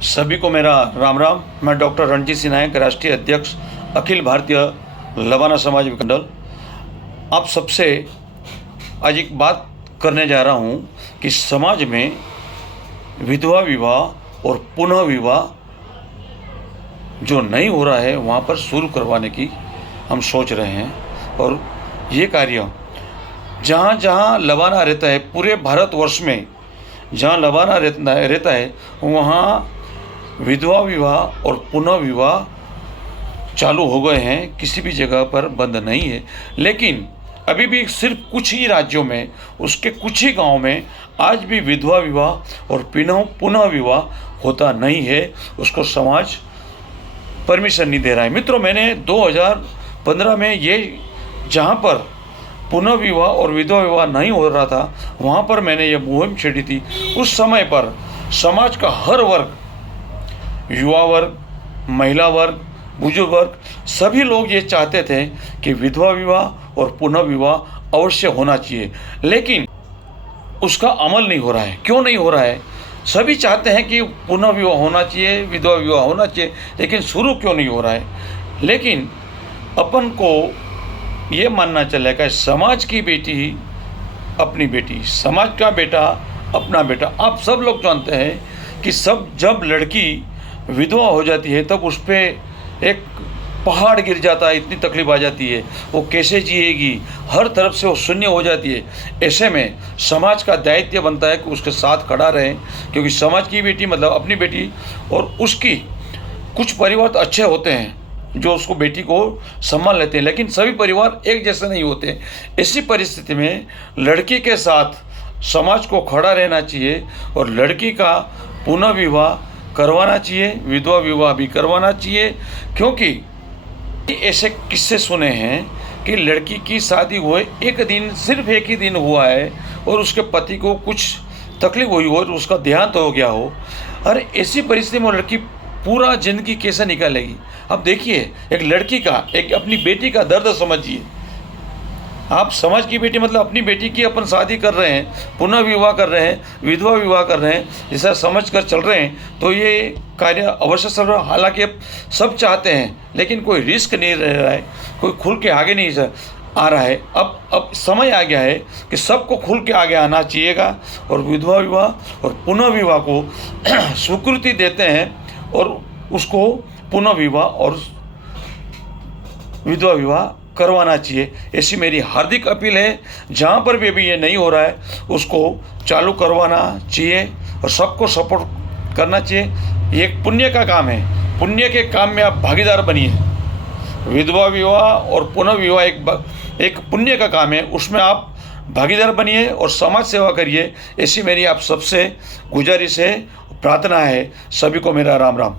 सभी को मेरा राम राम। मैं डॉक्टर रणजीत सिंह नायक, राष्ट्रीय अध्यक्ष अखिल भारतीय लबाना समाज विकंडल। आप सबसे आज एक बात करने जा रहा हूँ कि समाज में विधवा विवाह और पुनः विवाह जो नहीं हो रहा है वहाँ पर शुरू करवाने की हम सोच रहे हैं। और ये कार्य जहाँ जहाँ लबाना रहता है, पूरे भारतवर्ष में जहाँ लबाना रहता है वहाँ विधवा विवाह और पुनः विवाह चालू हो गए हैं। किसी भी जगह पर बंद नहीं है, लेकिन अभी भी सिर्फ कुछ ही राज्यों में, उसके कुछ ही गांव में आज भी विधवा विवाह और पुनः विवाह होता नहीं है। उसको समाज परमिशन नहीं दे रहा है। मित्रों, मैंने 2015 में ये जहाँ पर पुनः विवाह और विधवा विवाह नहीं हो रहा था वहाँ पर मैंने ये मुहिम छेड़ी थी। उस समय पर समाज का हर वर्ग, युवा वर्ग, महिला वर्ग, बुजुर्ग वर्ग, सभी लोग ये चाहते थे कि विधवा विवाह और पुनः विवाह अवश्य होना चाहिए, लेकिन उसका अमल नहीं हो रहा है। क्यों नहीं हो रहा है? सभी चाहते हैं कि पुनः विवाह होना चाहिए, विधवा विवाह होना चाहिए, लेकिन शुरू क्यों नहीं हो रहा है? लेकिन अपन को ये मानना चलेगा, समाज की बेटी अपनी बेटी, समाज का बेटा अपना बेटा। आप सब लोग जानते हैं कि जब लड़की विधवा हो जाती है तब उस पर एक पहाड़ गिर जाता है, इतनी तकलीफ आ जाती है, वो कैसे जिएगी, हर तरफ से वो शून्य हो जाती है। ऐसे में समाज का दायित्व बनता है कि उसके साथ खड़ा रहें, क्योंकि समाज की बेटी मतलब अपनी बेटी। और उसकी कुछ परिवार तो अच्छे होते हैं जो उसको बेटी को संभाल लेते हैं, लेकिन सभी परिवार एक जैसे नहीं होते। ऐसी परिस्थिति में लड़की के साथ समाज को खड़ा रहना चाहिए और लड़की का पुनः विवाह करवाना चाहिए, विधवा विवाह भी करवाना चाहिए। क्योंकि ऐसे किस्से सुने हैं कि लड़की की शादी हुए सिर्फ एक ही दिन हुआ है और उसके पति को कुछ तकलीफ हुई हो और उसका देहांत हो गया हो। और ऐसी परिस्थिति में लड़की पूरा जिंदगी कैसे निकालेगी? अब देखिए, एक लड़की का, एक अपनी बेटी का दर्द समझिए। आप समाज की बेटी मतलब अपनी बेटी की अपन शादी कर रहे हैं, पुनः विवाह कर रहे हैं, विधवा विवाह कर रहे हैं, ऐसा समझ कर चल रहे हैं, तो ये कार्य अवश्य चल रहा है। हालांकि अब सब चाहते हैं, लेकिन कोई रिस्क नहीं रह रहा है, कोई खुल के आगे नहीं आ रहा है। अब समय आ गया है कि सबको खुल के आगे आना चाहिएगा और विधवा विवाह और पुनः विवाह को स्वीकृति देते हैं और उसको पुनः विवाह और विधवा विवाह करवाना चाहिए। ऐसी मेरी हार्दिक अपील है। जहाँ पर भी अभी ये नहीं हो रहा है उसको चालू करवाना चाहिए और सबको सपोर्ट करना चाहिए। ये एक पुण्य का काम है, पुण्य के काम में आप भागीदार बनिए। विधवा विवाह और पुनः विवाह एक पुण्य का काम है, उसमें आप भागीदार बनिए और समाज सेवा करिए। ऐसी मेरी आप सबसे गुजारिश है, प्रार्थना है। सभी को मेरा राम राम।